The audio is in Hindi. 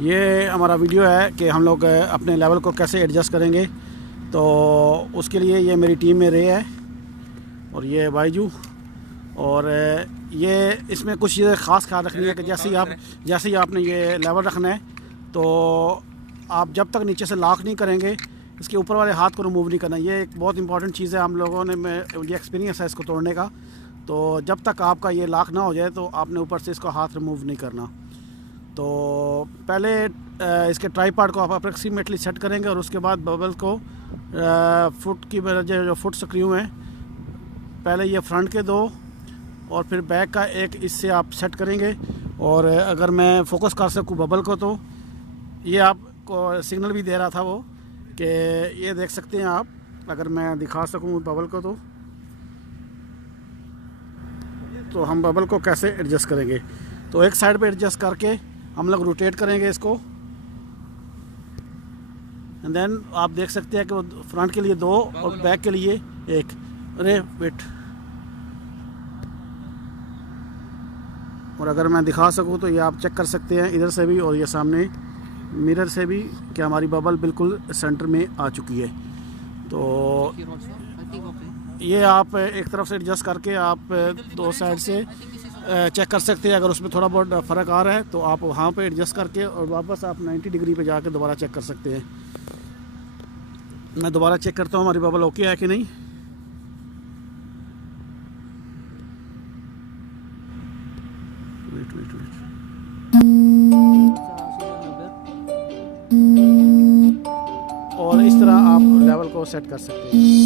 ये हमारा वीडियो है कि हम लोग अपने लेवल को कैसे एडजस्ट करेंगे। तो उसके लिए ये मेरी टीम में रे है और ये बाईजू। और ये इसमें कुछ चीज़ें ख़ास ख्याल रखनी है कि जैसे ही आपने ये लेवल रखना है तो आप जब तक नीचे से लॉक नहीं करेंगे इसके ऊपर वाले हाथ को रिमूव नहीं करना। ये एक बहुत इंपॉर्टेंट चीज़ है, हम लोगों ने मुझे एक्सपीरियंस है इसको तोड़ने का। तो जब तक आपका ये लॉक ना हो जाए तो आपने ऊपर से इसको हाथ रिमूव नहीं करना। तो पहले इसके ट्राईपॉड को आप अप्रॉक्सीमेटली सेट करेंगे और उसके बाद बबल को फुट की जो फुट स्क्रू हैं, पहले ये फ्रंट के दो और फिर बैक का एक, इससे आप सेट करेंगे। और अगर मैं फोकस कर सकूँ बबल को तो ये आपको सिग्नल भी दे रहा था वो कि ये देख सकते हैं आप। अगर मैं दिखा सकूँ बबल को तो हम बबल को कैसे एडजस्ट करेंगे। तो एक साइड पे एडजस्ट करके हम लोग रोटेट करेंगे इसको एंड देन आप देख सकते हैं कि वो फ्रंट के लिए दो और बैक के लिए एक। अरे वेट, और अगर मैं दिखा सकूं तो ये आप चेक कर सकते हैं इधर से भी और ये सामने मिरर से भी कि हमारी बबल बिल्कुल सेंटर में आ चुकी है। तो ये आप एक तरफ से एडजस्ट करके आप दो साइड से चेक कर सकते हैं। अगर उसमें थोड़ा बहुत फ़र्क आ रहा है तो आप वहाँ पे एडजस्ट करके और वापस आप 90 डिग्री पे जाके दोबारा चेक कर सकते हैं। मैं दोबारा चेक करता हूँ हमारी बबल ओके है कि नहीं। वेट वेट वेट, और इस तरह आप लेवल को सेट कर सकते हैं।